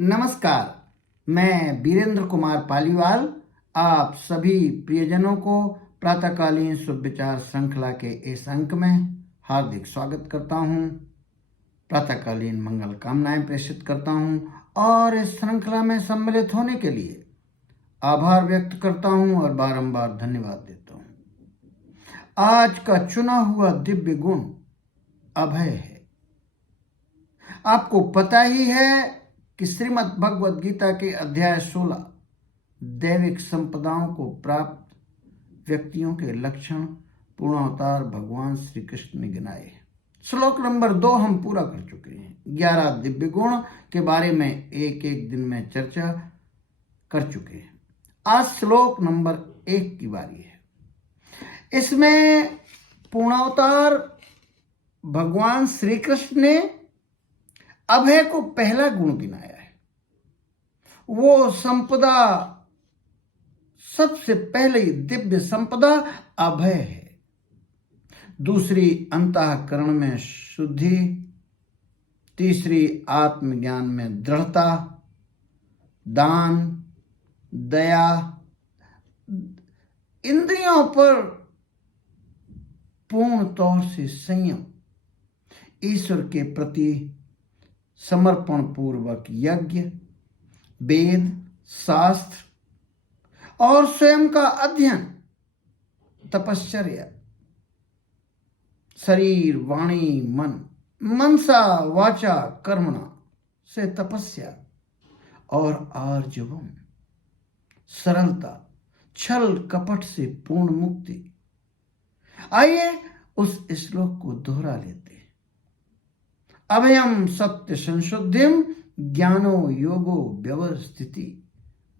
नमस्कार। मैं वीरेंद्र कुमार पालीवाल आप सभी प्रियजनों को प्रातःकालीन शुभ विचार श्रृंखला के इस अंक में हार्दिक स्वागत करता हूं। प्रातःकालीन मंगल कामनाएं प्रेषित करता हूं और इस श्रृंखला में सम्मिलित होने के लिए आभार व्यक्त करता हूं और बारंबार धन्यवाद देता हूं। आज का चुना हुआ दिव्य गुण अभय है। आपको पता ही है कि श्रीमद् भगवद गीता के अध्याय 16 दैविक संपदाओं को प्राप्त व्यक्तियों के लक्षण पूर्णावतार भगवान श्री कृष्ण ने गिनाए हैं। श्लोक नंबर 2 हम पूरा कर चुके हैं। 11 दिव्य गुण के बारे में एक दिन में चर्चा कर चुके हैं। आज श्लोक नंबर 1 की बारी है। इसमें पूर्णावतार भगवान श्री कृष्ण ने अभय को पहला गुण गिनाया है। वो संपदा, सबसे पहले दिव्य संपदा अभय है। दूसरी अंतःकरण में शुद्धि, तीसरी आत्मज्ञान में दृढ़ता, दान, दया, इंद्रियों पर पूर्ण तौर से संयम, ईश्वर के प्रति समर्पण पूर्वक यज्ञ, वेद, शास्त्र और स्वयं का अध्ययन, तपश्चर्या, शरीर, वाणी, मनसा वाचा कर्मणा से तपस्या और आर्जवम, सरलता, छल कपट से पूर्ण मुक्ति। आइए उस श्लोक को दोहरा लेते हैं। अभयम सत्य संशुद्धिम ज्ञानो योगो व्यवस्थिति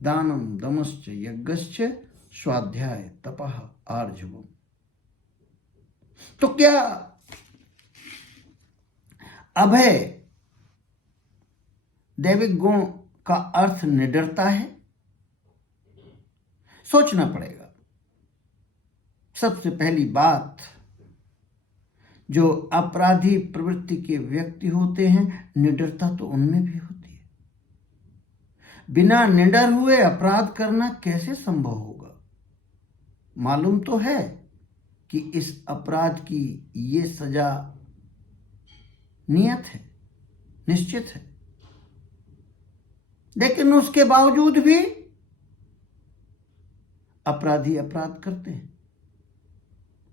दानम दमश्च यज्ञश्च स्वाध्याय तपः आर्जवम। तो क्या अभय दैविक गुण का अर्थ निडरता है? सोचना पड़ेगा। सबसे पहली बात, जो अपराधी प्रवृत्ति के व्यक्ति होते हैं, निडरता तो उनमें भी होती है। बिना निडर हुए अपराध करना कैसे संभव होगा? मालूम तो है कि इस अपराध की ये सजा नियत है, निश्चित है, लेकिन उसके बावजूद भी अपराधी अपराध करते हैं।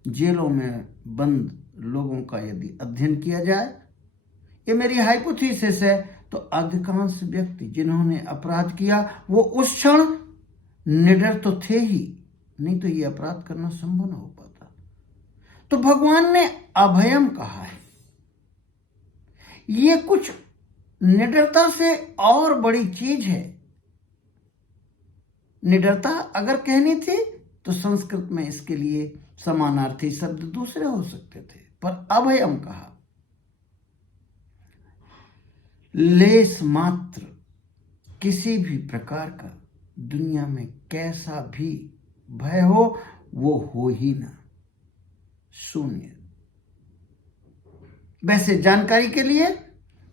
जेलों में बंद लोगों का यदि अध्ययन किया जाए, ये मेरी हाइपोथेसिस है, तो अधिकांश व्यक्ति जिन्होंने अपराध किया वो उस क्षण निडर तो थे ही, नहीं तो ये अपराध करना संभव न हो पाता। तो भगवान ने अभयम कहा है। ये कुछ निडरता से और बड़ी चीज है। निडरता अगर कहनी थी तो संस्कृत में इसके लिए समानार्थी शब्द दूसरे हो सकते थे, पर अभयम कहा। लेस मात्र किसी भी प्रकार का दुनिया में कैसा भी भय हो, वो हो ही ना, शून्य। वैसे जानकारी के लिए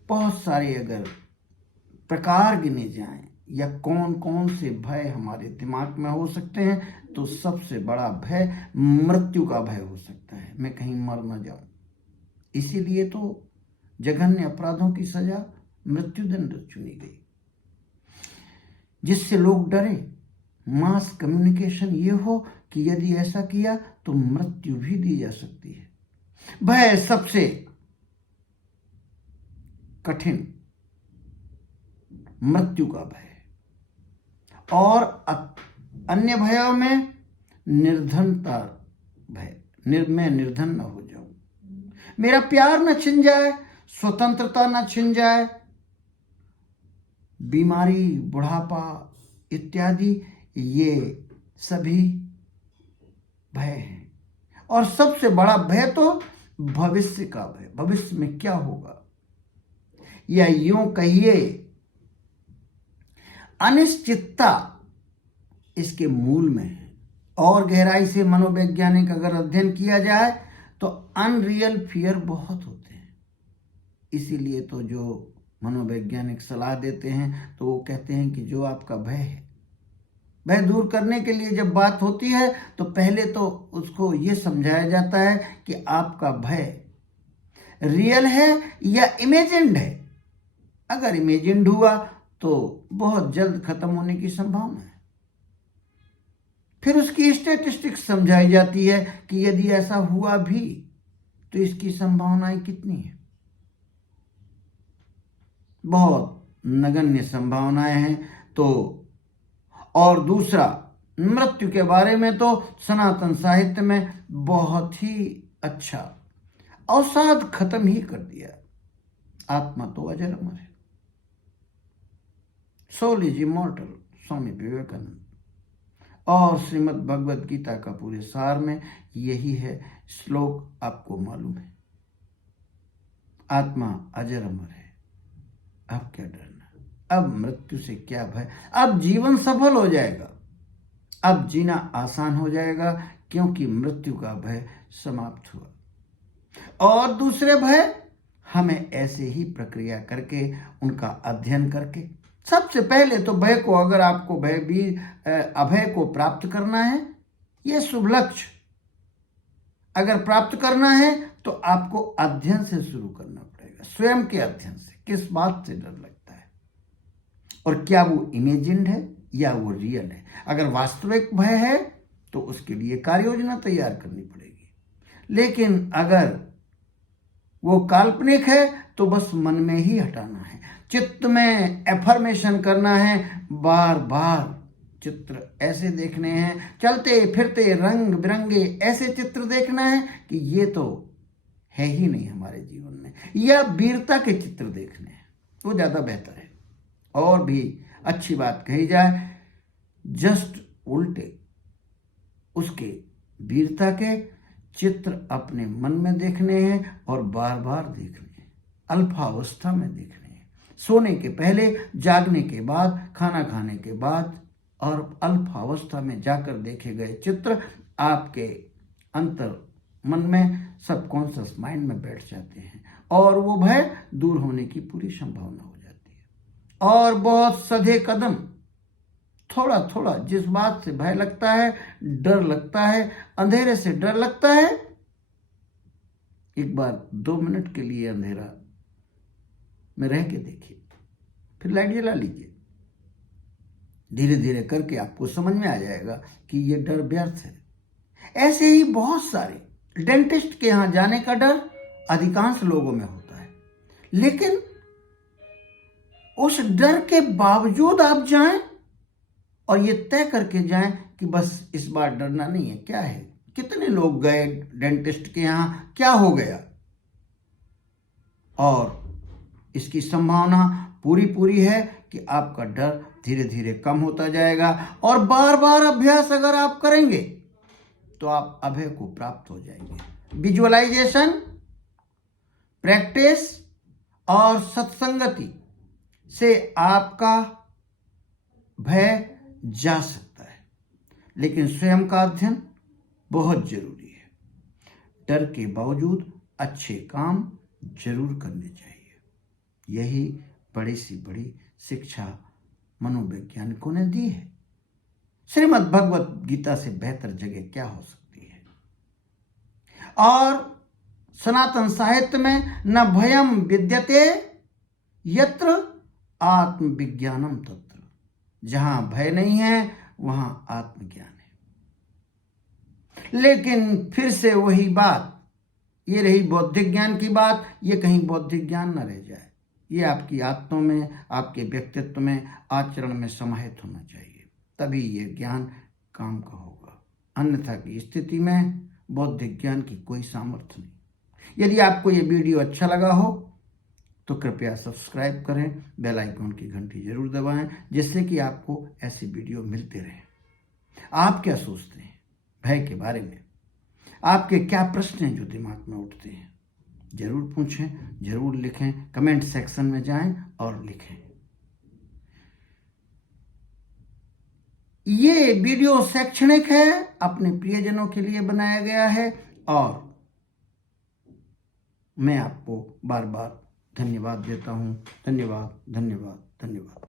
बहुत सारे अगर प्रकार गिने जाएं या कौन कौन से भय हमारे दिमाग में हो सकते हैं, तो सबसे बड़ा भय मृत्यु का भय हो सकता है। मैं कहीं मर न जाऊं, इसीलिए तो जघन्य अपराधों की सजा मृत्युदंड चुनी गई, जिससे लोग डरे। मास कम्युनिकेशन ये हो कि यदि ऐसा किया तो मृत्यु भी दी जा सकती है। भय सबसे कठिन मृत्यु का भय, और अन्य भयों में निर्धनता भय, मैं निर्धन न हो जाऊं, मेरा प्यार न छिन जाए, स्वतंत्रता न छिन जाए, बीमारी, बुढ़ापा इत्यादि, ये सभी भय हैं। और सबसे बड़ा भय तो भविष्य का भय, भविष्य में क्या होगा, या यूं कहिए अनिश्चितता इसके मूल में है। और गहराई से मनोवैज्ञानिक अगर अध्ययन किया जाए तो अनरियल फियर बहुत होते हैं। इसीलिए तो जो मनोवैज्ञानिक सलाह देते हैं तो वो कहते हैं कि जो आपका भय है, भय दूर करने के लिए जब बात होती है तो पहले तो उसको ये समझाया जाता है कि आपका भय रियल है या इमेजिन्ड है। अगर इमेजिन्ड हुआ तो बहुत जल्द खत्म होने की संभावना है। फिर उसकी स्टैटिस्टिक्स समझाई जाती है कि यदि ऐसा हुआ भी तो इसकी संभावनाएं कितनी है। बहुत नगण्य संभावनाएं हैं। तो और दूसरा, मृत्यु के बारे में तो सनातन साहित्य में बहुत ही अच्छा अवसाद खत्म ही कर दिया। आत्मा तो अजर अमर है, soul is immortal, Swami Vivekananda. और श्रीमद् भगवद गीता का पूरे सार में यही है, श्लोक आपको मालूम है, आत्मा अजर अमर है, अब क्या डरना, अब मृत्यु से क्या भय, अब जीवन सफल हो जाएगा, अब जीना आसान हो जाएगा क्योंकि मृत्यु का भय समाप्त हुआ। और दूसरे भय हमें ऐसे ही प्रक्रिया करके, उनका अध्ययन करके, सबसे पहले तो भय को, अगर आपको भय भी अभय को प्राप्त करना है, यह शुभ लक्ष्य अगर प्राप्त करना है तो आपको अध्ययन से शुरू करना पड़ेगा, स्वयं के अध्ययन से। किस बात से डर लगता है और क्या वो इमेजिन्ड है या वो रियल है। अगर वास्तविक भय है तो उसके लिए कार्य योजना तैयार करनी पड़ेगी, लेकिन अगर वो काल्पनिक है तो बस मन में ही हटाना है, चित्त में एफर्मेशन करना है, बार बार चित्र ऐसे देखने हैं, चलते फिरते रंग बिरंगे ऐसे चित्र देखना है कि ये तो है ही नहीं हमारे जीवन में, या वीरता के चित्र देखने हैं, वो ज़्यादा बेहतर है। और भी अच्छी बात कही जाए, जस्ट उल्टे उसके वीरता के चित्र अपने मन में देखने हैं और बार बार देखने हैं, अल्पावस्था में देखने हैं, सोने के पहले, जागने के बाद, खाना खाने के बाद, और अल्पावस्था में जाकर देखे गए चित्र आपके अंतर मन में, सबकॉन्शियस माइंड में बैठ जाते हैं और वो भय दूर होने की पूरी संभावना हो जाती है। और बहुत सधे कदम, थोड़ा थोड़ा, जिस बात से भय लगता है, डर लगता है, अंधेरे से डर लगता है, एक बार 2 मिनट के लिए अंधेरा में रह के देखिए, फिर लाइट जला लीजिए, धीरे धीरे करके आपको समझ में आ जाएगा कि ये डर व्यर्थ है। ऐसे ही बहुत सारे, डेंटिस्ट के यहाँ जाने का डर अधिकांश लोगों में होता है, लेकिन उस डर के बावजूद आप जाएं और ये तय करके जाएं कि बस इस बार डरना नहीं है। क्या है, कितने लोग गए डेंटिस्ट के यहाँ, क्या हो गया, और इसकी संभावना पूरी है कि आपका डर धीरे धीरे कम होता जाएगा। और बार बार अभ्यास अगर आप करेंगे तो आप अभय को प्राप्त हो जाएंगे। विजुअलाइजेशन, प्रैक्टिस और सत्संगति से आपका भय जा सकता है, लेकिन स्वयं का अध्ययन बहुत जरूरी है। डर के बावजूद अच्छे काम जरूर करने चाहिए। यही बड़ी सी बड़ी शिक्षा मनोवैज्ञानिकों ने दी है। श्रीमद् भगवत गीता से बेहतर जगह क्या हो सकती है। और सनातन साहित्य में न भयम विद्यते यत्र आत्मविज्ञानम तत्र, जहां भय नहीं है वहां आत्मज्ञान है। लेकिन फिर से वही बात, ये रही बौद्धिक ज्ञान की बात, ये कहीं बौद्धिक ज्ञान न रह जाए, ये आपकी आत्मा में, आपके व्यक्तित्व में, आचरण में समाहित होना चाहिए, तभी ये ज्ञान काम का होगा। अन्यथा की स्थिति में बौद्धिक ज्ञान की कोई सामर्थ्य नहीं। यदि आपको ये वीडियो अच्छा लगा हो तो कृपया सब्सक्राइब करें, बेल आइकन की घंटी जरूर दबाएं, जिससे कि आपको ऐसे वीडियो मिलते रहें। आप क्या सोचते हैं भय के बारे में? आपके क्या प्रश्न हैं जो दिमाग में उठते हैं? जरूर पूछें, जरूर लिखें, कमेंट सेक्शन में जाएं और लिखें। ये वीडियो शैक्षणिक है, अपने प्रियजनों के लिए बनाया गया है, और मैं आपको बार बार धन्यवाद देता हूँ। धन्यवाद, धन्यवाद।